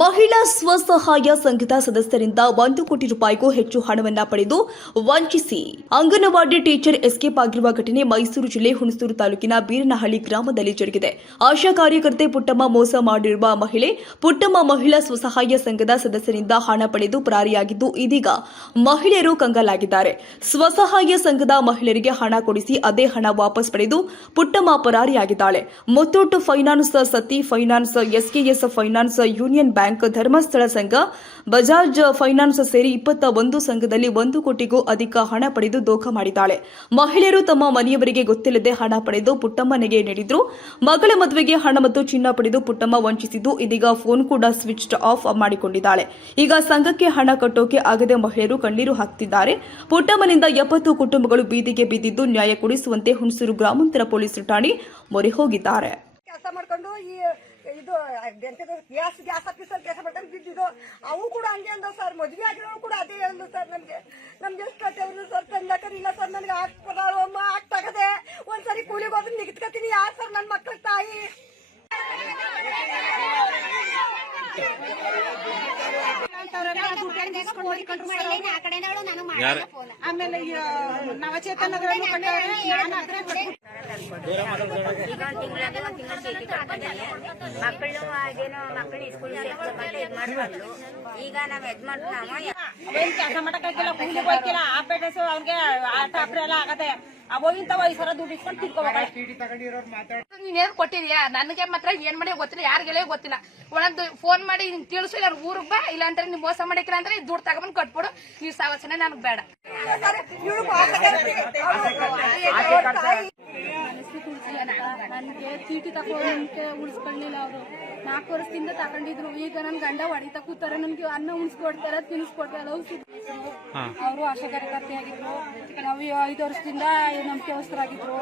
ಮಹಿಳಾ ಸ್ವಸಹಾಯ ಸಂಘದ ಸದಸ್ಯರಿಂದ ಒಂದು ಕೋಟಿ ರೂಪಾಯಿಗೂ ಹೆಚ್ಚು ಹಣವನ್ನ ಪಡೆದು ವಂಚಿಸಿ ಅಂಗನವಾಡಿ ಟೀಚರ್ ಎಸ್ಕೇಪ್ ಆಗಿರುವ ಘಟನೆ ಮೈಸೂರು ಜಿಲ್ಲೆ ಹುಣಸೂರು ತಾಲೂಕಿನ ಬೀರನಹಳ್ಳಿ ಗ್ರಾಮದಲ್ಲಿ ಜರುಗಿದೆ ಆಶಾ ಕಾರ್ಯಕರ್ತೆ ಪುಟ್ಟಮ್ಮ ಮೋಸ ಮಾಡಿರುವ ಮಹಿಳೆ ಪುಟ್ಟಮ್ಮ ಮಹಿಳಾ ಸ್ವಸಹಾಯ ಸಂಘದ ಸದಸ್ಯರಿಂದ ಹಣ ಪಡೆದು ಪರಾರಿಯಾಗಿದ್ದು ಇದೀಗ ಮಹಿಳೆಯರು ಕಂಗಾಲಾಗಿದ್ದಾರೆ ಸ್ವಸಹಾಯ ಸಂಘದ ಮಹಿಳೆಯರಿಗೆ ಹಣ ಕೊಡಿಸಿ ಅದೇ ಹಣ ವಾಪಸ್ ಪಡೆದು ಪುಟ್ಟಮ್ಮ ಪರಾರಿಯಾಗಿದ್ದಾಳೆ ಮುತ್ತೂಟ್ ಫೈನಾನ್ಸ್ ಸತಿ finance SKS finance union bank bank Dharmasthala ಸಂಘ ಬಜಾಜ್ ಫೈನಾನ್ಸ್ ಸೇರಿ ಇಪ್ಪತ್ತ ಒಂದು ಸಂಘದಲ್ಲಿ ಒಂದು ಕೋಟಿಗೂ ಅಧಿಕ ಹಣ ಪಡೆದು ದೋಖ ಮಾಡಿದ್ದಾಳೆ ಮಹಿಳೆಯರು ತಮ್ಮ ಮನೆಯವರಿಗೆ ಗೊತ್ತಿಲ್ಲದೆ ಹಣ ಪಡೆದು ಪುಟ್ಟಮ್ಮನಿಗೆ ನೀಡಿದ್ರು ಮಗಳ ಮದುವೆಗೆ ಹಣ ಮತ್ತು ಚಿನ್ನ ಪಡೆದು ಪುಟ್ಟಮ್ಮ ವಂಚಿಸಿದ್ದು ಇದೀಗ ಫೋನ್ ಕೂಡ ಸ್ವಿಚ್ ಆಫ್ ಮಾಡಿಕೊಂಡಿದ್ದಾಳೆ ಈಗ ಸಂಘಕ್ಕೆ ಹಣ ಕಟ್ಟೋಕೆ ಆಗದೆ ಮಹಿಳೆಯರು ಕಣ್ಣೀರು ಹಾಕ್ತಿದ್ದಾರೆ ಪುಟ್ಟಮ್ಮನಿಂದ ಎಪ್ಪತ್ತು ಕುಟುಂಬಗಳು ಬೀದಿಗೆ ಬಿದ್ದಿದ್ದು ನ್ಯಾಯ ಕೊಡಿಸುವಂತೆ ಹುಣಸೂರು ಗ್ರಾಮಾಂತರ ಪೊಲೀಸ್ ಠಾಣೆ ಮೊರೆ ಹೋಗಿದ್ದಾರೆ ಇದು ಗೆಂತದ ಗ್ಯಾಸ್ ಗ್ಯಾಸ್ ಆಫೀಸಲ್ಲಿ ಕೆಲಸ ಮಾಡ್ತಾರೆ ಬಿದ್ದಿದ್ದು ಅವು ಕೂಡ ಹಂಗೆ ಅಂದ ಸರ್ ಮದುವೆ ಆಗಿರೋರು ಕೂಡ ಅದೇ ಹೇಳಿದ್ರು ಸರ್ ನಮಗೆ ನಮ್ಗೆ ಎಷ್ಟು ಕಟ್ಟವ್ರು ಸರ್ ತಂದಕರಿ ಇಲ್ಲ ಸರ್ ನನಗೆ ಹಾಕ್ತಾರೆ ಅಮ್ಮ ಹಾಕ್ತಾಗದೆ ಒಂದ್ಸರಿ ಕೂಲಿಗೆ ಹೋದ್ರೆ ನಿಗತ್ಕತೀನಿ ಯಾರು ಸರ್ ನನ್ನ ಮಕ್ಕಳ ತಾಯಿ ಆಮೇಲೆ ನವಚೇತನಗಳನ್ನು ನೀನ್ ಕೊಟ್ಟಿದ್ಯಾ ನನಗೆ ಮಾತ್ರ ಏನ್ ಮಾಡಿ ಗೊತ್ತಿಲ್ಲ ಯಾರಿಗೆಲ್ಲ ಗೊತ್ತಿಲ್ಲ ಒಂದೊಂದು ಫೋನ್ ಮಾಡಿ ತಿಳಿಸು ಇಲ್ಲ ಊರಿಗೆ ಬಾ ಇಲ್ಲ ಅಂದ್ರೆ ನೀವು ಮೋಸ ಮಾಡಿಕ್ರ ಅಂದ್ರೆ ದುಡ್ಡು ತಗೊಂಡ್ ಕಟ್ಬಿಡು ನೀವು ಸಾವಸನೆ ನನಗ್ ಬೇಡ ದುಡ್ಡು ಅಂತ ನನಗೆ ಚೀಟಿ ತಗೊಳ್ಳೋಕೆ ಉಳಿಸ್ಕೊಳ್ಳಿಲ್ಲ ಅವರು ನಾಲ್ಕು ವರ್ಷದಿಂದ ತಗೊಂಡಿದ್ರು ಈಗ ನನ್ನ ಗಂಡ ಹೊಡಿತಾ ಕೂತಾರೆ ನಮ್ಗೆ ಅನ್ನ ಉಳಿಸ್ಕೊಡ್ತಾರ ತಿನ್ಸ್ಕೊಡ್ತಾರ ಅವರು ಆಶಾ ಕಾರ್ಯಕರ್ತೆಯಾಗಿದ್ರು ನಾವು ಐದು ವರ್ಷದಿಂದ ನಂಬಿಕೆ ಹೊಸರಾಗಿದ್ರು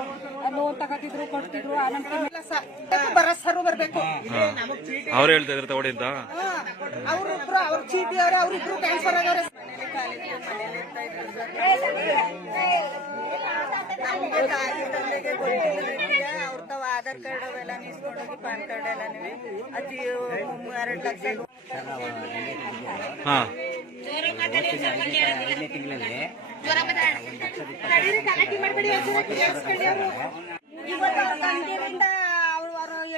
ಲೋನ್ ತಗೋತಿದ್ರು ಕೊಡ್ತಿದ್ರು ಆ ನಂಬಿಕೆ ಬರಸರು ಬರಬೇಕು ಬರ್ಬೇಕು ಅವ್ರು ಹೇಳ್ತಾ ಇದ್ರು ತಗೊಡಿ ಅಂತ ಅವ್ರಿಬ್ರು ಅವ್ರ ಚೀಟಿ ಅವ್ರೆ ಅವ್ರಿಬ್ರು ಟ್ರಾನ್ಸ್ಫರ್ ಆಗೋರೆ ನಮ್ಗೆ ಅವ್ರ ಆಧಾರ್ ಕಾರ್ಡ್ ಅವೆಲ್ಲ ನಿಸ್ಕೊಂಡೋಗಿ ಪಾನ್ ಕಾರ್ಡ್ ನೀವು ಅತಿ ಎರಡು ಲಕ್ಷ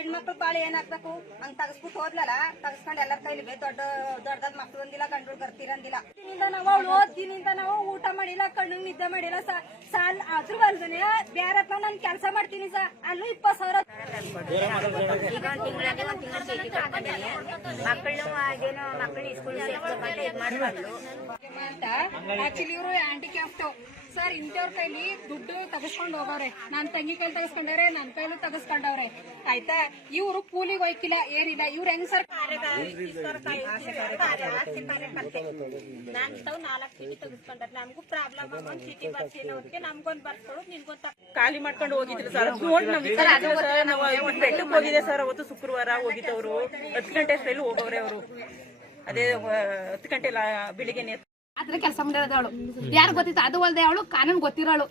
ಹೆಣ್ಮಕ್ಳು ಪಾಳಿ ಏನಾಗ್ಬೇಕು ಹಂಗ್ ತಗಸ್ಬಿಟ್ಟು ಹೋದ್ಲಲ್ಲ ತಗಸ್ಕೊಂಡ್ ಎಲ್ಲರ ಕೈಲಿ ದೊಡ್ಡ ದೊಡ್ಡದ್ ಮಕ್ಳು ಒಂದಿಲ್ಲ ಗಂಡು ಬರ್ತಿರಂದಿಲ್ಲ ನಾವು ಅವ್ಳು ಓದ್ದಿನಿಂದ ನಾವು ಊಟ ಮಾಡಿಲ್ಲ ಕಣ್ಣು ನಿದ್ದೆ ಮಾಡಿಲ್ಲ ಸಾಲ್ ಆದ್ರೂ ಬಂದನೆ ಬೇರೆ ಹತ್ರ ನಾನು ಕೆಲಸ ಮಾಡ್ತೀನಿ ಸ ಅಲ್ಲೂ ಇಪ್ಪತ್ ಸಾವಿರ ಮಕ್ಕಳು ಅದೇನೋ ಮಕ್ಕಳು ಅಂತ ಆಕ್ಚುಲಿ ಇವರು ಆಂಟಿ ಕ್ಯಾಸ್ಟ್ ಸರ್ ಇಂಥವ್ರ ಕೈಲಿ ದುಡ್ಡು ತಗಸ್ಕೊಂಡು ಹೋಗವ್ರೆ ನನ್ನ ತಂಗಿ ಕೈಲಿ ತಗಸ್ಕೊಂಡವ್ರೆ ನನ್ನ ಕೈಲೂ ತಗಸ್ಕೊಂಡವ್ರೆ ಆಯ್ತಾ ಇವ್ರು ಕೂಲಿಗೆ ಹೋಯ್ಕಿಲ್ಲ ಏನಿಲ್ಲ ಇವ್ರ ಹೆಂಗ್ ಸರ್ ನಮಗೂ ಪ್ರಾಬ್ಲಮ್ ಒಂದ್ ಚೀಟಿ ಖಾಲಿ ಮಾಡ್ಕೊಂಡು ಹೋಗಿದ್ರು ಸರ್ ನೋಡಿ ನಾವು ಹೋಗಿದೆ ಸರ್ ಅವತ್ತು ಶುಕ್ರವಾರ ಹೋಗಿದ್ದವ್ರು ಹತ್ತು ಗಂಟೆ ಅಷ್ಟೇ ಹೋಗವ್ರೆ ಅವರು ಅದೇ ಹತ್ತು ಗಂಟೆ ಬೆಳಿಗ್ಗೆ ಅದ್ರ ಕೆಲಸ ಮಾಡಿರೋದು ಅವಳು ಯಾರು ಗೊತ್ತಿತ್ತು ಅದು ಅಲ್ಲದೆ ಅವಳು ಕಾನೂನು ಗೊತ್ತಿರೋಳು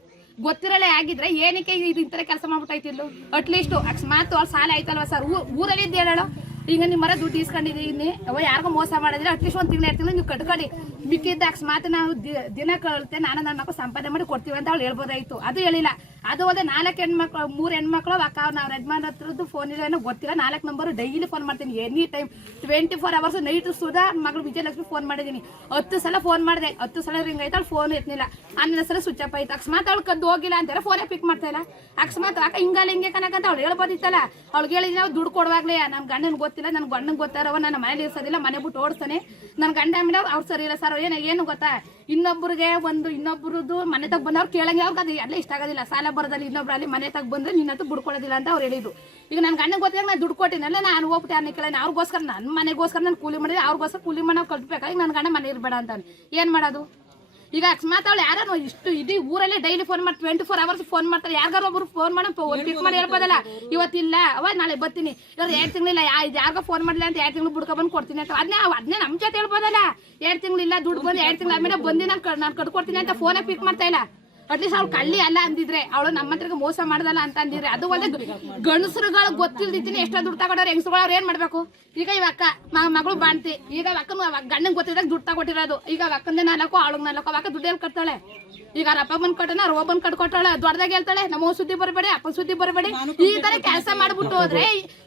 ಗೊತ್ತಿರೋಳೆ ಆಗಿದ್ರೆ ಏನಕ್ಕೆ ಇದು ತರ ಕೆಲಸ ಮಾಡ್ಬಿಟ್ಟೈತಿರ್ಲು ಅಟ್ಲೀಸ್ಟ್ ಅಕಸ್ಮಾತ್ ಅವ್ಳು ಸಾಲ ಆಯ್ತಲ್ವ ಸರ್ ಊರಲ್ಲಿ ಇದ್ದೇ ಹೇಳೋಳು ಈಗ ನಿಮ್ಮ ಮರ ದುಡ್ಡು ಇಸ್ಕೊಂಡಿದ್ದೀನಿ ಅವ ಯಾರಿಗೂ ಮೋಸ ಮಾಡಿದ್ರೆ ಅಟ್ಲೀಸ್ಟ್ ಒಂದು ತಿಂಗಳು ಇರ್ತೀನಿ ನೀವು ಕಟ್ಕೊಳ್ಳಿ ಮಿಕ್ಕಿದ್ದ ಅಕಸ್ಮಾತ್ ನಾವು ದಿನ ಕಳಿತೆ ನಾನು ನನ್ನ ಮಕ್ಕಳು ಸಂಪಾದನೆ ಮಾಡಿ ಕೊಡ್ತೀವಿ ಅಂತ ಅವ್ಳು ಹೇಳ್ಬೋದಾಯ್ತು ಅದು ಹೇಳಿಲ್ಲ ಅದು ಅಲ್ಲದೆ ನಾಲ್ಕು ಹೆಣ್ಮಕ್ಳು ಮೂರು ಹೆಣ್ಮಕ್ಳು ಅಕ್ಕ ನಾವು ಯಜಮಾನ್ ಹತ್ರದ್ದು ಫೋನ್ ಇಲ್ಲ ಏನೋ ಗೊತ್ತಿಲ್ಲ ನಾಲ್ಕು ನಂಬರು ಡೈಲಿ ಫೋನ್ ಮಾಡ್ತೀನಿ any time twenty four hours night Sudha ಮಗಳು ವಿಜಯಲಕ್ಷ್ಮಿ ಫೋನ್ ಮಾಡಿದ್ದೀನಿ ಹತ್ತು ಸಲ ಫೋನ್ ಮಾಡಿದೆ ಹತ್ತು ಸಲ ರಿಂಗ್ ಆಯ್ತು ಫೋನ್ ಎತ್ತಿಲ್ಲ ಅನ್ನ ಸಲ ಸ್ವಿಚ್ ಅಪ್ ಆಯ್ತು ಅಕಸ್ಮಾತ್ ಅವಳು ಕದ್ದು ಹೋಗಿಲ್ಲ ಅಂತಾರೆ ಫೋನೇ ಪಿಕ್ ಮಾಡ್ತಾ ಇಲ್ಲ ಅಕಸ್ಮಾತ್ ಅಕ್ಕ ಹಿಂಗಲ್ಲ ಹಿಂಗೆ ಕನಕಂತ ಅವ್ಳು ಹೇಳ್ಬೋದಿತ್ತಲ್ಲ ಅವ್ಳಿಗೆ ಹೇಳಿದ್ರೆ ನಾವು ದುಡ್ಡು ಕೊಡುವಾಗಲೇ ನನ್ನ ಗಂಡನ ಗೊತ್ತಿಲ್ಲ ನನ್ನ ಗಂಡನ ಗೊತ್ತಾರವ ನನ್ನ ಮನೇಲಿ ಇರ್ಸೋದಿಲ್ಲ ಮನೆ ಬಿಟ್ಟು ಓಡಿಸ್ತಾನೆ ನನ್ನ ಗಂಡ ಮೇಲೆ ಅವ್ರು ಸರಿ ಇಲ್ಲ ಸರ್ ಏನು ಏನು ಗೊತ್ತಾ ಇನ್ನೊಬ್ರಿಗೆ ಒಂದು ಇನ್ನೊಬ್ರದ್ದು ಮನೆ ತಗ ಬಂದವ್ರು ಕೇಳಂಗೆ ಅವ್ರಿಗೆ ಅದು ಎಲ್ಲ ಇಷ್ಟ ಆಗೋದಿಲ್ಲ ಸಾಲ ಬರೋದಲ್ಲಿ ಇನ್ನೊಬ್ರು ಅಲ್ಲಿ ಮನೆ ತಗ ಬಂದ್ರೆ ನಿನ್ನ ಬಿಡ್ಕೊಳ್ಳೋದಿಲ್ಲ ಅಂತ ಅವ್ರು ಹೇಳಿದ್ರು ಈಗ ನನ್ನ ಗಂಡಗೆ ಗೊತ್ತಿಲ್ಲ ನಾನು ದುಡ್ಡು ಕೊಟ್ಟಿನಲ್ಲ ನಾನು ಹೋಗ್ಬಿಟ್ಟೆ ಯಾರನ್ನ ಕೇಳೋಣ ಅವ್ರಿಗೋಸ್ಕರ ನನ್ನ ಮನೆಗೋಸ್ಕರ ನಾನು ಕೂಲಿ ಮಾಡಿದ್ರೆ ಅವ್ರಿಗೋಸ್ಕರ ಕೂಲಿ ಮಾಡೋಕೆ ಕಟ್ಬೇಕಾಗಿ ನನ್ನ ಗಂಡ ಮನೆ ಇರಬೇಡ ಅಂತಾನೆ ಏನು ಮಾಡೋದು ಈಗ ಅಕಸ್ಮಾತ್ ಅವಳು ಯಾರೋ ಇಷ್ಟು ಇಡೀ ಊರಲ್ಲೇ ಡೈಲಿ ಫೋನ್ ಮಾಡಿ ಟ್ವೆಂಟಿ ಫೋರ್ ಅವರ್ಸ್ ಫೋನ್ ಮಾಡ್ತಾರೆ ಯಾರಿಗಾರು ಒಬ್ರು ಫೋನ್ ಮಾಡಿ ಪಿಕ್ ಮಾಡಿ ಹೇಳ್ಬೋದಲ್ಲ ಇವತ್ತಿಲ್ಲ ಅವ್ ನಾಳೆ ಬರ್ತೀನಿ ಇವ್ರು ಎರಡು ತಿಂಗಳಿಲ್ಲ ಇದು ಫೋನ್ ಮಾಡಲಿಲ್ಲ ಅಂತ ಎರಡು ತಿಂಗಳು ಬಿಡ್ಕೊ ಬಂದು ಕೊಡ್ತೀನಿ ಅಂತ ಅದನ್ನೇ ಅದನ್ನೇ ನಮ್ಮ ಜೊತೆ ಹೇಳ್ಬೋದಲ್ಲ ಎರಡು ತಿಂಗಳಿಲ್ಲ ದುಡ್ಡು ಬಂದು ಎರಡು ತಿಂಗಳು ಆಮೇಲೆ ಬಂದು ನಾನು ನಾನು ಕಟ್ಕೊಡ್ತೀನಿ ಅಂತ ಫೋನೇ ಪಿಕ್ ಮಾಡ್ತಾ ಇಲ್ಲ ಅಟ್ಲೀಸ್ಟ್ ಅವ್ಳು ಕಳ್ಳಿ ಅಲ್ಲ ಅಂದಿದ್ರೆ ಅವಳು ನಮ್ಮ ಮೋಸ ಮಾಡ್ದಲ್ಲ ಅಂತ ಅಂದಿದ್ರೆ ಅದು ಒಂದೇ ಗಣಸರುಗಳು ಗೊತ್ತಿಲ್ದಿದ್ದೀನಿ ಎಷ್ಟೋ ದುಡ್ಡು ತಗೊಂಡವ್ರು ಹೆಂಗಸರುಗಳು ಏನ್ ಮಾಡ್ಬೇಕು ಈಗ ಇವ ಅಕ್ಕ ಮಗಳು ಬಾಣ್ತಿ ಈಗ ಅಕ್ಕನ ಗಂಡಂಗೆ ಗೊತ್ತಿದ್ದಾಗ ದುಡ್ಡು ತಗೊಟ್ಟಿರೋದು ಈಗ ಅಕ್ಕಂದೇ ನಾಲ್ಕು ಅವಳಗ್ ನಾಲ್ಕು ಅಕ್ಕ ದುಡ್ಡು ಕಟ್ತಾಳೆ ಈಗ ಅಪ್ಪ ಬಂದ್ ಕಟ್ಟನ ಅವ್ರ ಒಬ್ಬನ್ ಕಟ್ಕೊಟ್ಟಾಳೆ ದೊಡ್ಡದಾಗ ಹೇಳ್ತಾಳೆ ನಮ್ಮ ಸುದ್ದಿ ಬರಬೇಡಿ ಅಪ್ಪನ ಸುದ್ದಿ ಬರಬೇಡಿ ಈ ತರ ಕೆಲಸ ಮಾಡ್ಬಿಟ್ಟು ಹೋದ್ರೆ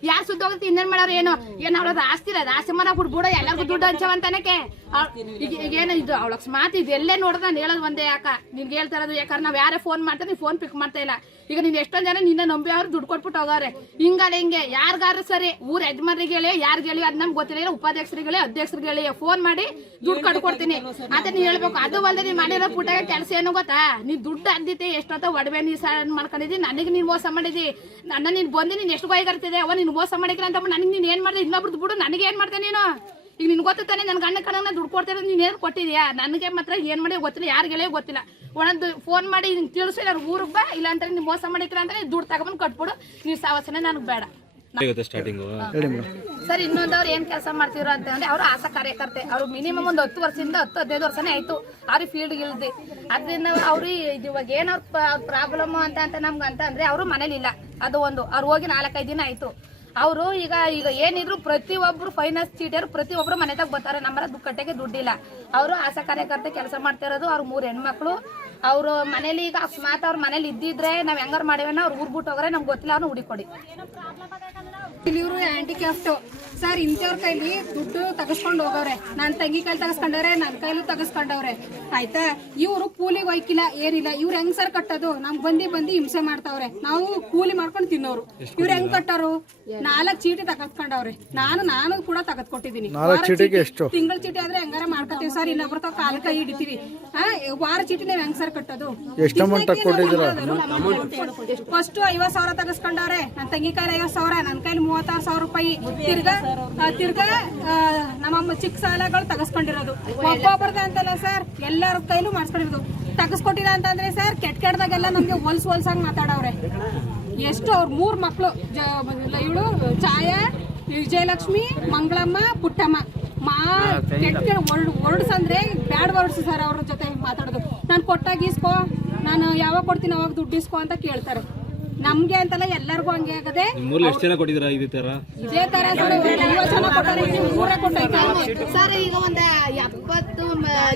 ಯಾರ್ ಸುದ್ದಿ ಹೋಗುತ್ತೆ ಇನ್ನೇನ್ ಮಾಡೋರು ಏನು ಏನ್ ಅವಳ ಆಸ್ತಿ ಇಲ್ಲ ಆಸ್ತಿ ಮನ ಬಿಡ್ಬೋಡ ಎಲ್ಲರಿಗೂ ದುಡ್ಡು ಹಂಚವಂತಾನಕ್ಕೆ ಈಗ ಏನೋ ಇದು ಅವಳಗ್ ಇದು ಎಲ್ಲೇ ನೋಡ್ದ ನಾನು ಹೇಳೋದು ಒಂದೇ ಯಾಕ ನಿಮ್ಗೆ ಹೇಳ್ತಾ ಯಾಕ ನಾವ್ ನಾವು ಯಾರೇ ಫೋನ್ ಮಾಡ್ತಾರೆ ನೀವು ಫೋನ್ ಪಿಕ್ ಮಾಡ್ತಾ ಇಲ್ಲ ಈಗ ನೀನು ಎಷ್ಟೊಂದು ಜನ ನಿನ್ನ ನಂಬಿ ಅವ್ರು ದುಡ್ಡು ಕೊಟ್ಬಿಟ್ಟು ಹೋಗಾರೆ ಹಿಂಗಲ್ಲ ಹಿಂಗೆ ಯಾರಿಗಾರು ಸರಿ ಊರ ಯಜಮಾನ್ರಿಗೆ ಹೇಳಿ ಯಾರಿಗೆ ಹೇಳಿ ಅದು ನಮ್ಗೆ ಗೊತ್ತಿಲ್ಲ ಉಪಾಧ್ಯಕ್ಷರಿಗೆ ಹೇಳಿ ಅಧ್ಯಕ್ಷರಿಗೆ ಹೇಳಿ ಫೋನ್ ಮಾಡಿ ದುಡ್ಡು ಕಟ್ಕೊಡ್ತೀನಿ ಮತ್ತೆ ನೀನು ಹೇಳ್ಬೇಕು ಅದು ಅಲ್ಲದೆ ನೀನು ಮಾಡಿರೋ ಪುಟ್ಟಾಗ ಕೆಲಸ ಏನು ಗೊತ್ತಾ ನೀ ದುಡ್ಡು ಅಂದಿದ್ದೆ ಎಷ್ಟೊತ್ತ ಒಡವೆ ನೀ ಸರ್ ಮಾಡ್ಕೊಂಡಿದ್ದಿ ನನಗೆ ನೀನು ಮೋಸ ಮಾಡಿದಿ ನನ್ನ ನೀನು ಬಂದು ನೀನು ಎಷ್ಟು ಬಾಯಿಗೆ ಅವ ನೀನು ಮೋಸ ಮಾಡಿದ್ರೆ ಅಂತ ನನಗೆ ನೀನು ಏನು ಮಾಡಿದೆ ಇನ್ನೊಬ್ರದ್ದು ಬಿಡು ನನಗೆ ಏನು ಮಾಡ್ತೇನೆ ನೀನು ಈಗ ನಿನ್ ಗೊತ್ತಾನೆ ನನ್ನ ಗಂಡ ಕಣ ದುಡ್ಡು ಕೊಡ್ತೇನೆ ನೀನ್ ಏನ್ ಕೊಟ್ಟಿದ್ಯಾ ನನಗೆ ಮಾತ್ರ ಏನ್ ಮಾಡಿ ಗೊತ್ತಿಲ್ಲ ಯಾರಿಗೆಲ್ಲ ಗೊತ್ತಿಲ್ಲ ಒಂದೊಂದು ಫೋನ್ ಮಾಡಿ ಹಿಂಗೆ ತಿಳಿಸು ಊರಿಗೆ ಬಾ ಇಲ್ಲ ಅಂದ್ರೆ ನೀವು ಮೋಸ ಮಾಡಿಕ್ರ ಅಂದ್ರೆ ದುಡ್ಡು ತಗೊಂಡು ಕಟ್ಬಿಡು ನೀವು ಸಾವಸನೆ ನನಗೆ ಬೇಡ ಸರ್ ಇನ್ನೊಂದವ್ರು ಏನ್ ಕೆಲಸ ಮಾಡ್ತಿದ್ರು ಅಂತ ಅಂದ್ರೆ ಅವ್ರು ಆಸಾ ಕಾರ್ಯಕರ್ತೆ ಅವ್ರು ಮಿನಿಮಮ್ ಒಂದು ಹತ್ತು ವರ್ಷದಿಂದ ಹತ್ತು ಹದಿನೈದು ವರ್ಷನೇ ಆಯ್ತು ಅವ್ರಿಗೆ ಫೀಲ್ಡ್ ಇಲ್ದಿ ಅದ್ರಿಂದ ಅವ್ರಿ ಇವಾಗ ಏನವ್ರ ಪ್ರಾಬ್ಲಮ್ ಅಂತ ಅಂತ ನಮ್ಗೆ ಅಂತ ಅಂದ್ರೆ ಮನೇಲಿ ಇಲ್ಲ ಅದು ಒಂದು ಅವ್ರು ಹೋಗಿ ನಾಲ್ಕೈದು ದಿನ ಆಯ್ತು ಅವರು ಈಗ ಈಗ ಏನಿದ್ರು ಪ್ರತಿ ಒಬ್ರು ಫೈನಾನ್ಸ್ ಪ್ರತಿ ಪ್ರತಿಯೊಬ್ರು ಮನೆದಾಗ ಬರ್ತಾರೆ ನಮ್ಮರ ದುಡ್ಡು ಕಟ್ಟೆಗೆ ದುಡ್ಡಿಲ್ಲ ಅವರು ಆಶಾ ಕಾರ್ಯಕರ್ತೆ ಕೆಲಸ ಮಾಡ್ತಾ ಇರೋದು ಅವ್ರ ಮೂರು ಹೆಣ್ಮಕ್ಳು ಅವರು ಮನೇಲಿ ಈಗ ಅಕಸ್ಮಾತ್ ಅವ್ರ ಮನೇಲಿ ಇದ್ದಿದ್ರೆ ನಾವ್ ಹೆಂಗಾರ ಮಾಡೇವನ ಅವ್ರು ಊರ್ಬಿಟ್ಟು ಹೋಗ್ರೆ ನಮ್ಗೆ ಗೊತ್ತಿಲ್ಲ ಅವ್ರನ್ನ ಹುಡುಕೊಡಿ ಇವರು ಸರ್ ಇಂಥವ್ರ ಕೈಲಿ ದುಡ್ಡು ತಗಸ್ಕೊಂಡ್ ಹೋಗವ್ರೆ ನನ್ನ ತಂಗಿ ಕೈಲಿ ತಗಸ್ಕೊಂಡವ್ರೆ ನನ್ನ ಕೈಲೂ ತಗಸ್ಕೊಂಡವ್ರೆ ಆಯ್ತಾ ಇವರು ಕೂಲಿ ಒಯ್ಕಿಲ್ಲ ಏನಿಲ್ಲ ಇವ್ರು ಹೆಂಗ್ ಸರ್ ಕಟ್ಟೋದು ನಮ್ ಬಂದಿ ಬಂದಿ ಹಿಂಸೆ ಮಾಡ್ತಾವ್ರೆ ನಾವು ಕೂಲಿ ಮಾಡ್ಕೊಂಡು ತಿನ್ನೋರು ಇವ್ರು ಹೆಂಗ್ ಕಟ್ಟೋರು ನಾಲ್ಕು ಚೀಟಿ ತಗಸ್ಕೊಂಡವ್ರೆ ನಾನು ನಾನು ಕೂಡ ತಗದ್ಕೊಟ್ಟಿದ್ದೀನಿ ತಿಂಗಳ ಚೀಟಿ ಆದ್ರೆ ಹೆಂಗಾರ ಮಾಡ್ಕೊತೀವಿ ಸರ್ ಇನ್ನೊಬ್ರ ತಾವ್ ಕಾಲ್ ಕೈ ಹಿಡಿತೀವಿ ವಾರ ಚೀಟಿ ನಾವ್ ಹೆಂಗ್ ಸರ್ ಕಟ್ಟೋದು ಫಸ್ಟ್ ಐವತ್ ಸಾವಿರ ತಗಸ್ಕೊಂಡವ್ರೆ ನನ್ನ ತಂಗಿ ಕೈಲಿ ಐವತ್ ಸಾವಿರ ನನ್ನ ಕೈಲಿ ಮೂವತ್ತಾರು ಸಾವಿರ ರೂಪಾಯಿ ತಿರ್ಗಾ ತಿರ್ಗಾ ನಮ್ಮ ಚಿಕ್ಕ ಸಾಲಗಳು ತಗಸ್ಕೊಂಡಿರೋದು ಒಬ್ಬೊಬ್ಬರದ ಅಂತಲ್ಲ ಸರ್ ಎಲ್ಲರ ಕೈಲೂ ಮಾಡಿಸ್ಕೊಂಡಿರೋದು ತಗಸ್ಕೊಟ್ಟಿಲ್ಲ ಅಂತಂದ್ರೆ ಸರ್ ಕೆಟ್ಟ ಕೆಟ್ಟದಾಗೆಲ್ಲ ನಮ್ಗೆ ಹೊಲ್ಸ್ ಹೊಲ್ಸಾಗಿ ಮಾತಾಡವ್ರೆ ಎಷ್ಟು ಅವ್ರ ಮೂರು ಮಕ್ಕಳು ಇವಳು ಛಾಯಾ ವಿಜಯಲಕ್ಷ್ಮಿ ಮಂಗಳಮ್ಮ ಪುಟ್ಟಮ್ಮ ಮಾ ಕೆಟ್ಟ ವರ್ಡ್ ವರ್ಡ್ಸ್ ಅಂದ್ರೆ ಬ್ಯಾಡ್ ವರ್ಡ್ಸ್ ಸರ್ ಅವ್ರ ಜೊತೆ ಮಾತಾಡೋದು ನಾನು ಕೊಟ್ಟಾಗ ಇಸ್ಕೋ ನಾನು ಯಾವಾಗ ಕೊಡ್ತೀನಿ ಅವಾಗ ದುಡ್ಡು ಇಸ್ಕೋ ಅಂತ ಕೇಳ್ತಾರೆ ನಮ್ಗೆ ಅಂತಲ್ಲ ಎಲ್ಲರಿಗೂ ಹಂಗೆ ಆಗದೆ ಎಷ್ಟು ಜನ ಕೊಟ್ಟಿದ್ರ ಇದೇ ತರ ಇದೇ ತರ ಸರ್ ಈಗ ಒಂದ ಎಪ್ಪತ್ತು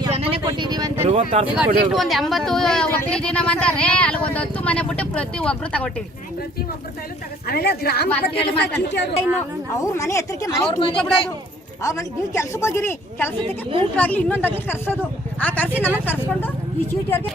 ಜನನೇ ಕೊಟ್ಟಿದೀವಿ ಅಂತ ಈಗ ಒಂದ್ ಎಂಬತ್ತು ಒತ್ತಿದೀವಿ ನಾವು ಅಂತಾರೆ ಅಲ್ಲಿ ಒಂದ್ ಹತ್ತು ಮನೆ ಬಿಟ್ಟು ಪ್ರತಿ ಒಬ್ರು ತಗೊಟ್ಟಿವಿ ಅವ್ರ ಮನೆ ಎತ್ತರಕ್ಕೆ ಮನೆ ಅವ್ರ ಮನೆ ನೀವು ಕೆಲ್ಸಕ್ಕೆ ಹೋಗಿರಿ ಕೆಲ್ಸಕ್ಕೆ ಕೂಟಾಗ್ಲಿ ಇನ್ನೊಂದಾಗ್ಲಿ ಕರ್ಸೋದು ಆ ಕರ್ಸಿ ನಮಗೆ ಕರ್ಸ್ಕೊಂಡು ಈ ಚೀಟಿಯವ್ರಿಗೆ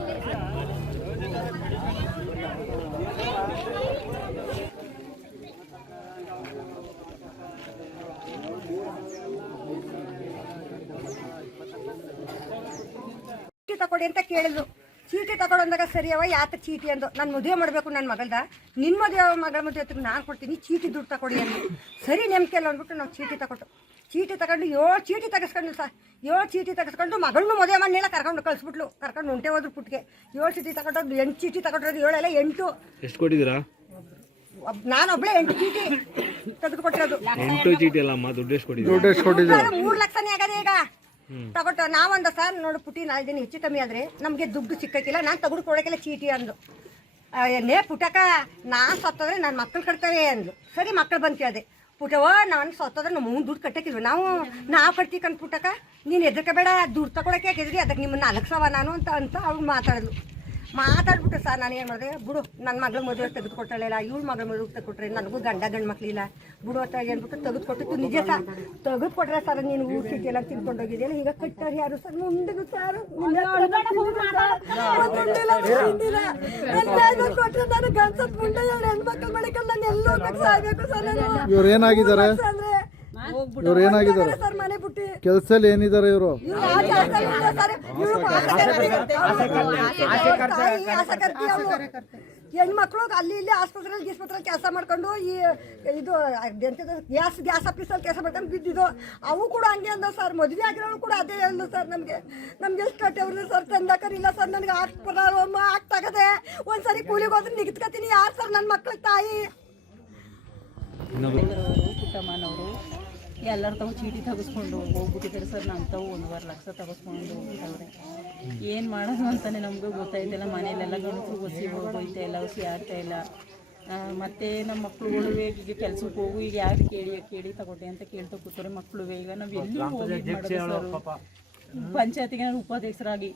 ತಗೊಳ್ಳಿ ಅಂತ ಕೇಳಿದ್ರು ಚೀಟಿ ಅಂದಾಗ ಸರಿಯವ ಯಾತ ಚೀಟಿ ಅಂದು ನಾನು ಮದುವೆ ಮಾಡಬೇಕು ನನ್ನ ಮಗಳ್ದ ನಿನ್ನ ಮದುವೆ ಮಗಳ ಮದುವೆ ಹತ್ರ ನಾನು ಕೊಡ್ತೀನಿ ಚೀಟಿ ದುಡ್ಡು ತಗೊಳ್ಳಿ ಅಂತ ಸರಿ ಅಲ್ಲ ಅಂದ್ಬಿಟ್ಟು ನಾವು ಚೀಟಿ ತಗೊಂಡು ಚೀಟಿ ತಗೊಂಡು ಏಳು ಚೀಟಿ ತೆಗೆಸ್ಕೊಂಡು ಸಹ ಯೋ ಚೀಟಿ ತಗಸ್ಕೊಂಡು ಮಗಳನ್ನೂ ಮದುವೆ ಮನೆಯೆಲ್ಲ ಕರ್ಕೊಂಡು ಕಳಿಸ್ಬಿಟ್ಲು ಕರ್ಕೊಂಡು ಹೊಂಟೆ ಹೋದ್ರು ಪುಟ್ಟಿಗೆ ಏಳು ಚೀಟಿ ತಗೊಂಡು ಎಂಟು ಚೀಟಿ ತಗೊಂಡಿರೋದು ಏಳೆಲ್ಲ ಎಂಟು ಎಷ್ಟು ನಾನು ನಾನೊಬ್ಳೆ ಎಂಟು ಚೀಟಿ ತೆಗೆದುಕೊಟ್ಟಿರೋದು ಎಂಟು ಚೀಟಿ ಅಲ್ಲಮ್ಮ ದುಡ್ಡು ಎಷ್ಟು ಮೂರು ಲಕ್ಷನೇ ಆಗದೆ ಈಗ ತಗೊಟ್ಟ ನಾವೊಂದು ಸರ್ ನೋಡು ಪುಟಿ ನಾಲ್ಕು ದಿನ ಹೆಚ್ಚು ಕಮ್ಮಿ ಆದ್ರೆ ನಮಗೆ ದುಡ್ಡು ಸಿಕ್ಕಕ್ಕಿಲ್ಲ ನಾನು ತಗೊಂಡು ಕೊಡೋಕ್ಕೆಲ್ಲ ಚೀಟಿ ಅಂದು ನೇ ಪುಟಕ ನಾನ್ ಸತ್ತೋದ್ರೆ ನನ್ನ ಮಕ್ಳು ಕಟ್ತವೆ ಅಂದ್ಲು ಸರಿ ಮಕ್ಳು ಬಂದ್ ಕೇಳಿದೆ ಪುಟವ ನಾನು ಸತ್ತೋದ್ರೆ ನಮ್ಮ ದುಡ್ಡು ಕಟ್ಟಕ್ಕಿಲ್ವ ನಾವು ನಾವು ಕಟ್ತೀಕಂದು ಪುಟಕ ನೀನು ಎದಕ್ಕೆ ಬೇಡ ದುಡ್ಡು ತಗೊಳಕ್ಕೆ ಹಾಕಿದ್ರಿ ಅದಕ್ಕೆ ನಿಮ್ಮನ್ನ ಅಲಕ್ಸವ ನಾನು ಅಂತ ಅಂತ ಅವ್ರು ಮಾತಾಡಿದ್ಲು ಮಾತಾಡ್ಬಿಟ್ಟು ಸರ್ ನಾನು ಏನು ಮಾಡಿದೆ ಬಿಡು ನನ್ನ ಮಗಳ ಮದುವೆ ತೆಗೆದುಕೊಟ್ಟಲಿಲ್ಲ ಇವಳ ಮಗಳ ಮದುವೆ ತೆಗೆದುಕೊಟ್ರೆ ನನಗೂ ಗಂಡ ಗಂಡ ಮಕ್ಕಳಿಲ್ಲ ಬಿಡು ಅಂತ ಹೇಳ್ಬಿಟ್ಟು ತೆಗೆದುಕೊಟ್ಟಿತ್ತು ನಿಜ ಸರ್ ತೆಗೆದುಕೊಟ್ರೆ ಸರ್ ನೀನು ಊಟಿದ್ಯಲ್ಲ ತಿನ್ಕೊಂಡೋಗಿದೆಯಲ್ಲ ಈಗ ಕಟ್ಟಾರ ಯಾರು ಸರ್ ಮುಂದಿನ ಸರ್ ಮುಂದೆ ಇವ್ರು ಏನಾಗಿದ್ದಾರೆ ಏನಾಗಿದ್ದಾರೆ ಕೆಲ್ಸಲ್ಲಿ ಏನಿದ್ದಾರೆ ಇವರು ಹೆಣ್ಮಕ್ಳು ಅಲ್ಲಿ ಇಲ್ಲಿ ಆಸ್ಪತ್ರೆಯಲ್ಲಿ ಗೀಸ್ಪತ್ರೆಯಲ್ಲಿ ಕೆಲಸ ಮಾಡ್ಕೊಂಡು ಈ ಇದು ಗ್ಯಾಸ್ ಗ್ಯಾಸ್ ಆಫೀಸಲ್ಲಿ ಕೆಲಸ ಮಾಡ್ಕೊಂಡು ಬಿದ್ದಿದ್ದು ಅವು ಕೂಡ ಹಂಗೆ ಅಂದ ಸರ್ ಮದುವೆ ಆಗಿರೋಳು ಕೂಡ ಅದೇ ಅಂದ್ರು ಸರ್ ನಮಗೆ ನಮ್ಗೆ ಎಷ್ಟು ಕಟ್ಟೆವ್ರು ಸರ್ ತಂದಾಕರ್ ಇಲ್ಲ ಸರ್ ನನಗೆ ಹಾಕ್ಬಾರಮ್ಮ ಆಗ್ತಾಗದೆ ಒಂದ್ಸರಿ ಕೂಲಿಗೆ ಹೋದ್ರೆ ನಿಗತ್ಕತೀನಿ ಯಾರು ಸರ್ ನನ್ನ ಮಕ್ಳ ತಾಯಿ ಪುಟ್ಟಮ್ಮನವರು ಎಲ್ಲರೂ ತಗೋ ಚೀಟಿ ತೆಗೆಸ್ಕೊಂಡು ಹೋಗ್ಬಿಟ್ಟಿದ್ದಾರೆ ಸರ್ ನಾನು ತಾವು ಒಂದೂವರೆ ಲಕ್ಷ ತಗಸ್ಕೊಂಡು ಹೋಗ್ಬಿಟ್ಟವ್ರೆ ಏನು ಮಾಡೋದು ಅಂತಲೇ ನಮಗೂ ಗೊತ್ತಾಯ್ತಿಲ್ಲ ಮನೇಲೆಲ್ಲ ಗಂಟು ಒಸಿ ಇಲ್ಲ ಎಲ್ಲ ಒಸಿ ಇಲ್ಲ ಮತ್ತು ನಮ್ಮ ಮಕ್ಳುಗಳು ಈಗ ಕೆಲ್ಸಕ್ಕೆ ಹೋಗು ಈಗ ಯಾರು ಕೇಳಿ ಕೇಳಿ ತಗೊಂಡೆ ಅಂತ ಕೇಳ್ತಾ ಕೂತಾರೆ ಮಕ್ಕಳು ಈಗ ನಾವು ಎಲ್ಲೂ ಹೋಗಿ ಮಾಡೋದು ಸರ್ ಪಂಚಾಯತಿಗೆ ನಾನು ಉಪಾಧ್ಯಕ್ಷರಾಗಿ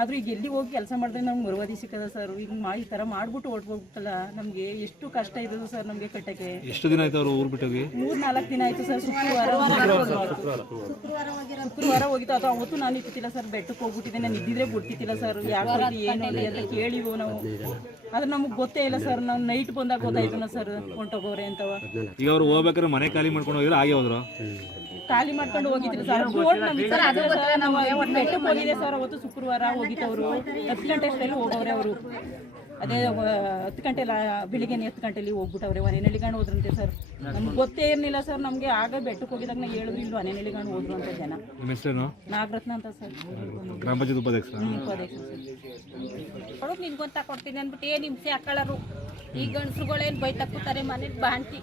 ಆದ್ರೂ ಈಗ ಎಲ್ಲಿ ಹೋಗಿ ಕೆಲಸ ಮಾಡಿದ್ರೆ ನಮ್ಗೆ ಮರುವಾದಿ ಸಿಕ್ಕದ ಸರ್ ಈಗ ಮಾ ಈ ಥರ ಮಾಡ್ಬಿಟ್ಟು ಹೊರಟೋಗ್ಬಿಟ್ಟಲ್ಲ ನಮಗೆ ಎಷ್ಟು ಕಷ್ಟ ಇದ್ದದು ಸರ್ ನಮಗೆ ಕಟ್ಟಕ್ಕೆ ಎಷ್ಟು ದಿನ ಆಯ್ತು ಅವರು ಊರು ಬಿಟ್ಟೋಗಿ ಮೂರ್ ನಾಲ್ಕು ದಿನ ಆಯ್ತು ಸರ್ ಶುಕ್ರವಾರ ಶುಕ್ರವಾರ ಹೋಗಿತ್ತು ಅಥವಾ ಅವತ್ತು ನಾನು ಇಟ್ಟಿಲ್ಲ ಸರ್ ಬೆಟ್ಟಕ್ಕೆ ಹೋಗ್ಬಿಟ್ಟಿದ್ದೆ ನಾನು ಇದ್ದಿದ್ರೆ ಬಿಡ್ತಿತ್ತಿಲ್ಲ ಸರ್ ಯಾಕೆ ಏನು ಅಂತ ಕೇಳಿವು ನಾವು ಅದು ನಮಗೆ ಗೊತ್ತೇ ಇಲ್ಲ ಸರ್ ನಾವು ನೈಟ್ ಬಂದಾಗ ಗೊತ್ತಾಯ್ತು ನಾ ಸರ್ ಹೊಂಟೋಗೋರೆ ಅಂತವ ಈಗ ಅವ್ರು ಹೋಗ್ಬೇಕಾದ್ರೆ ಮನೆ ಖಾಲಿ ಮಾಡ್ಕೊಂಡು ಹೋಗಿದ್ರೆ ಹಾಗೆ ಹೋದ್ರು ಖಾಲಿ ಮಾಡ್ಕೊಂಡು ಹೋಗಿದ್ರು ಸರ್ ರೋಡ್ ನಮ್ಗೆ ಸರ್ ಅದು ಸರ್ ನಾವು ಹೋಗಿದೆ ಸರ್ ಅವತ್ತು ಶುಕ್ರವಾರ ಹೋಗಿತ್ತು ಅವರು ಹತ್ತು ಗಂಟೆ ಅಷ್ಟರಲ್ಲಿ ಹೋಗೋರೆ ಅವರು ಅದೇ ಹತ್ತು ಗಂಟೆ ಬೆಳಿಗ್ಗೆ ಹತ್ತು ಗಂಟೆಲಿ ಹೋಗ್ಬಿಟ್ಟವ್ರೆ ಹೊನೆನಳ್ಳಿಗಾಣ ಹೋದ್ರಂತೆ ಸರ್ ನಮ್ಗೆ ಗೊತ್ತೇ ಇರ್ಲಿಲ್ಲ ಸರ್ ನಮ್ಗೆ ಆಗ ಬೆಟ್ಟಕ್ಕೆ ಹೋಗಿದಾಗ ನಾ ಇಲ್ಲ ಒನೆ ಹೊನೆನಳ್ಳಿಗಾಣ ಹೋದ್ರು ಅಂತ ಜನ ನಾಗರತ್ನ ಅಂತ ಸರ್ ಗ್ರಾಮ ಪಂಚಾಯತ್ ಉಪಾಧ್ಯಕ್ಷ ಕೊಡೋಕೆ ನಿಮ್ಗೆ ಕೊಡ್ತೀನಿ ಅಂದ್ಬಿಟ್ಟು ಏನು ಹಿಂಸೆ ಹಾಕೊಳ್ಳರು ಈ ಗಂಡಸ್ರುಗಳೇನು ಬೈತಕ್ ಕೂತಾರೆ ಮನೆ ಬಾಂಟಿ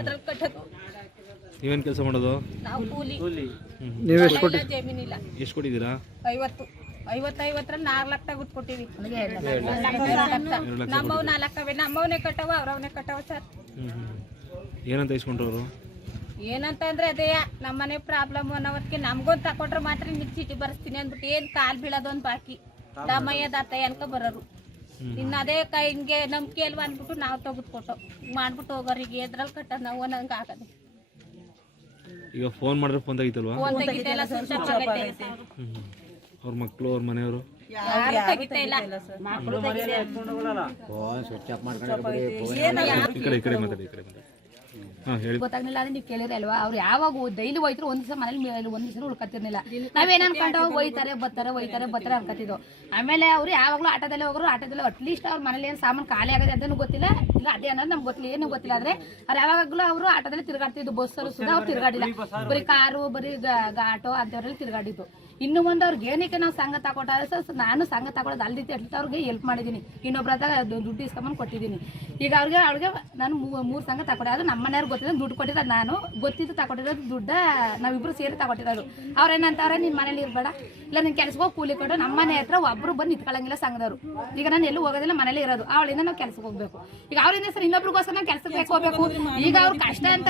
ಅದ್ರಲ್ಲಿ ಕಟ್ಟೋದು ನೀವೇನ್ ಕೆಲಸ ಮಾಡೋದು ನಾವು ಕೂಲಿ ಜಮೀನಿಲ್ಲ ಎಷ್ಟು ಕೊಟ್ಟಿದ್ದೀರಾ ಐವತ್ತು ಐವತ್ತೈವತ್ರಲ್ಲಿ ನಾಲ್ಕು ಲಕ್ಷ ಗುಟ್ಕೊಟ್ಟಿವಿ ನಮ್ಮವ್ ನಾಲ್ಕವೆ ನಮ್ಮವನೇ ಕಟ್ಟವ ಅವ್ರವನೇ ಕಟ್ಟವ ಸರ್ ಏನಂತ ಇಸ್ಕೊಂಡ್ರವ್ರು ಏನಂತ ಅಂದ್ರೆ ಅದೇ ನಮ್ಮನೆ ಪ್ರಾಬ್ಲಮ್ ಅನ್ನೋದಕ್ಕೆ ನಮ್ಗೊಂದು ತಕೊಂಡ್ರೆ ಮಾತ್ರ ನಿಮ್ಗೆ ಚೀಟಿ ಬರ್ಸ್ತೀನಿ ಅಂದ್ಬಿಟ್ಟು ಏನ್ ಕಾಲ್ ಬೀಳೋದೊಂದು ಬಾಕಿ ದಮ್ಮಯ್ಯ ದಾತಯ್ಯ ಅಂತ ಬರೋರು ಇನ್ನ ಅದೇ ಕೈ ಹಿಂಗೆ ನಂಬಿಕೆ ಅಲ್ವಾ ಅಂದ್ಬಿಟ್ಟು ನಾವು ತೆಗೆದುಕೊಟ್ಟು ಮಾಡ್ಬಿಟ್ಟು ಹೋಗೋರು ಈಗ ಎದ್ರಲ್ಲಿ ಕಟ್ಟೋದು ನಾವು ನಂಗೆ ಆಗದೆ ಈಗ ಫೋನ್ ಮಾಡಿದ್ರೆ ಫೋನ್ ತೆಗಿತಲ್ವಾ ಫೋನ್ ತೆಗಿತಲ್ಲ ಅವ್ರ ಮಕ್ಕಳು ಅವ್ರ ಮನೆಯವರು ಅಂದ್ರೆ ಅವ್ರು ಯಾವಾಗ ಡೈಲಿ ಹೋಯ್ತಾರೆ ಒಂದ್ ಮನೇಲಿ ಒಂದ್ ಉಳ್ಕೊತಿರ್ಲಿಲ್ಲ ಉಳ್ಕತಿರ್ಲಿಲ್ಲ ನಾವೇನ್ ಅನ್ಕೊಂಡು ಹೋಯ್ತಾರೆ ಬರ್ತಾರೆ ಹೋಯ್ತಾರೆ ಬರ್ತಾರೆ ಅನ್ಕತಿದ್ವು ಆಮೇಲೆ ಅವ್ರು ಯಾವಾಗಲೂ ಆಟೋದಲ್ಲಿ ಹೋಗೋರು ಅಟ್ ಅಟ್ಲೀಸ್ಟ್ ಅವ್ರ ಮನೇಲಿ ಏನ್ ಸಾಮಾನು ಖಾಲಿ ಆಗದೆ ಅಂತನೂ ಗೊತ್ತಿಲ್ಲ ಇಲ್ಲ ಅದೇ ಅನ್ನೋದು ನಮ್ಗೆ ಗೊತ್ತಿಲ್ಲ ಏನು ಗೊತ್ತಿಲ್ಲ ಆದ್ರೆ ಅವ್ರು ಯಾವಾಗಲೂ ಅವರು ಆಟೋದಲ್ಲಿ ತಿರುಗಾಡ್ತಿದ್ದು ಬಸ್ಸಲ್ಲೂ ಸುಧಾ ಅವ್ರು ತಿರುಗಾಡಿಲ್ಲ ಬರೀ ಕಾರು ಬರೀ ಆಟೋ ಅದರಲ್ಲಿ ತಿರುಗಾಡಿದ್ರು ಇನ್ನು ಮುಂದೆ ಅವ್ರಿಗೆ ಏನಕ್ಕೆ ನಾವು ಸಂಘ ತಗೊಟ್ಟಾರೆ ಸರ್ ನಾನು ಸಂಘ ತಗೊಳ್ಳೋದು ರೀತಿ ಅಟ್ಲಿತ್ತು ಅವ್ರಿಗೆ ಹೆಲ್ಪ್ ಮಾಡಿದ್ದೀನಿ ಇನ್ನೊಬ್ಬರ ಹತ್ರ ದುಡ್ಡು ಇಸ್ಕೊಂಬಂದು ಕೊಟ್ಟಿದ್ದೀನಿ ಈಗ ಅವ್ರಿಗೆ ಅವ್ರಿಗೆ ನಾನು ಮೂರು ಸಂಘ ತಗೊಟ್ಟೆ ಅದು ನಮ್ಮ ಮನೆಯವ್ರಿಗೆ ದುಡ್ಡು ಕೊಟ್ಟಿದ್ರು ನಾನು ಗೊತ್ತಿದ್ದು ತಗೊಂಡಿರೋದು ದುಡ್ಡ ನಾವಿಬ್ಬರು ಸೇರಿ ತಗೊಟ್ಟಿರೋದು ಏನಂತಾರೆ ನಿನ್ನ ಮನೇಲಿ ಇರಬೇಡ ಇಲ್ಲ ನಿನ್ನ ಕೆಲಸಕ್ಕೆ ಕೂಲಿ ಕೊಡು ನಮ್ಮ ಮನೆ ಹತ್ರ ಒಬ್ಬರು ಬಂದು ನಿಂತ್ಕೊಳ್ಳಂಗಿಲ್ಲ ಸಂಘದವ್ರು ಈಗ ನಾನು ಎಲ್ಲೂ ಹೋಗೋದಿಲ್ಲ ಮನೇಲಿ ಇರೋದು ಅವಳಿಂದ ನಾವು ಕೆಲಸಕ್ಕೆ ಹೋಗಬೇಕು ಈಗ ಅವ್ರಿಂದ ಸರ್ ಇನ್ನೊಬ್ರಿಗೋಸ್ಕರ ನಾವು ಕೆಲಸಕ್ಕೆ ಹೋಗ್ಬೇಕು ಈಗ ಅವ್ರ ಕಷ್ಟ ಅಂತ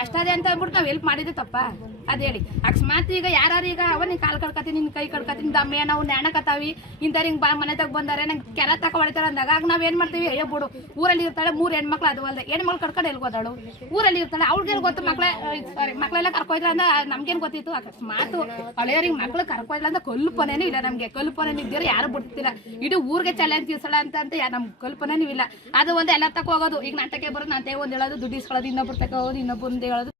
ಕಷ್ಟ ಇದೆ ಅಂತ ಅಂದ್ಬಿಟ್ಟು ನಾವು ಹೆಲ್ಪ್ ಮಾಡಿದ್ದೆ ತಪ್ಪಾ ಅದು ಹೇಳಿ ಅಕಸ್ಮಾತ್ ಈಗ ಯಾರು ಈಗ ಅವ ನೀನು ಕಾಲು ಕಡ್ಕತೀನಿ ನಿನ್ನ ಕೈ ಕಡ್ಕತೀನಿ ದಮ್ಮೆ ನಾವು ನೆಣಕತ್ತಾವಿ ಇಂತ ಹಿಂಗೆ ಬಾ ಮನೆದಾಗ ಬಂದಾರೆ ನಂಗೆ ತಕ ಹೊಡಿತಾರೆ ಅಂದಾಗ ಆಗ ನಾವು ಏನು ಮಾಡ್ತೀವಿ ಅಯ್ಯೋ ಬಿಡು ಊರಲ್ಲಿ ಇರ್ತಾಳೆ ಮೂರು ಹೆಣ್ಮಕ್ಳು ಅದು ಅಲ್ಲದೆ ಹೆಣ್ಮಕ್ಳು ಕಡ್ಕೊಂಡು ಹೋದಳು ಊರಲ್ಲಿ ಇರ್ತಾಳೆ ಅವ್ಳಿಗೆ ಗೊತ್ತು ಮಕ್ಕಳೇ ಸಾರಿ ಮಕ್ಕಳೆಲ್ಲ ಕರ್ಕೊಯ್ದ್ರೆ ಅಂದ್ರೆ ನಮ್ಗೇನು ಗೊತ್ತಿತ್ತು ಅಕಸ್ಮಾತು ಹಳೆಯವ್ರಿಗೆ ಮಕ್ಳು ಕರ್ಕೊಯ್ಲ್ಲ ಅಂದ್ರೆ ಕಲ್ಪನೆನೂ ಇಲ್ಲ ನಮಗೆ ಕಲ್ಪನೆ ಇದ್ದೀರ ಯಾರು ಬಿಡ್ತಿಲ್ಲ ಇಡೀ ಊರಿಗೆ ಚಾಲೆಂಜ್ ತೀರ್ಸಳ ಅಂತ ಅಂತ ನಮ್ಮ ಕಲ್ಪನೆನೂ ಇಲ್ಲ ಅದು ಒಂದು ಎಲ್ಲ ತಕ ಹೋಗೋದು ಈಗ ನಾಟಕ ಬರೋದು ನಾನು ಒಂದು ಹೇಳೋದು ದುಡ್ಡಿಸ್ಕೊಳ್ಳೋದು ಇನ್ನೊಬ್ರು ತಕ ಹೋಗೋದು ಇನ್ನೊಬ್ಬರು ಹೇಳೋದು